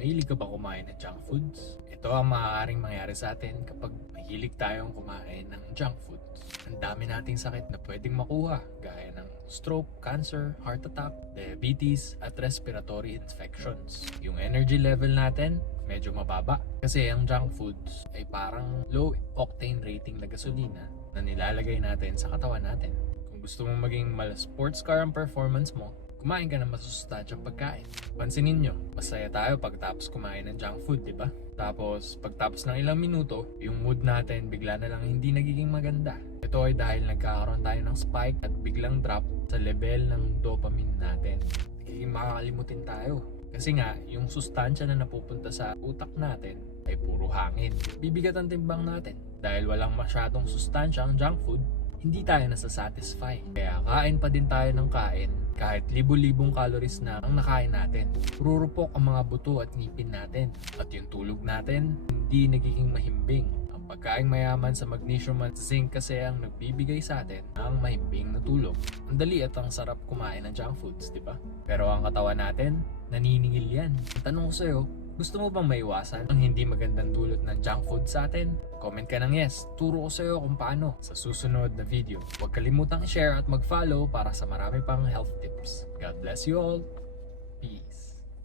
Mahilig ka ba kumain ng junk foods? Ito ang maaaring mangyari sa atin kapag mahilig tayong kumain ng junk foods. Ang dami nating sakit na pwedeng makuha gaya ng stroke, cancer, heart attack, diabetes, at respiratory infections. Yung energy level natin, medyo mababa. Kasi ang junk foods ay parang low octane rating na gasolina na nilalagay natin sa katawan natin. Kung gusto mong maging mal sports car ang performance mo, kumain ka ng masusustansyang pagkain. Pansinin nyo, masaya tayo pagtapos kumain ng junk food, di ba? Tapos, pagtapos ng ilang minuto, yung mood natin bigla na lang hindi nagiging maganda. Ito ay dahil nagkakaroon tayo ng spike at biglang drop sa level ng dopamine natin. Nagiging makakalimutin tayo. Kasi nga, yung sustansya na napupunta sa utak natin ay puro hangin. Bibigat ang timbang natin. Dahil walang masyadong sustansya ang junk food, hindi tayo nasa-satisfy. Kaya kain pa din tayo ng kain kahit libo-libong calories na ang nakain natin. Rurupok ang mga buto at ngipin natin. At yung tulog natin, hindi nagiging mahimbing. Ang pagkain mayaman sa magnesium at zinc kasi ang nagbibigay sa atin ng mahimbing na tulog. Ang dali at ang sarap kumain ng junk foods, di ba? Pero ang katawan natin, naniningil yan. Ang tanong ko sa'yo, gusto mo bang maiwasan ang hindi magandang dulot ng junk food sa atin? Comment ka ng yes. Turo ko sa'yo kung paano sa susunod na video. Huwag kalimutang i-share at mag-follow para sa marami pang health tips. God bless you all!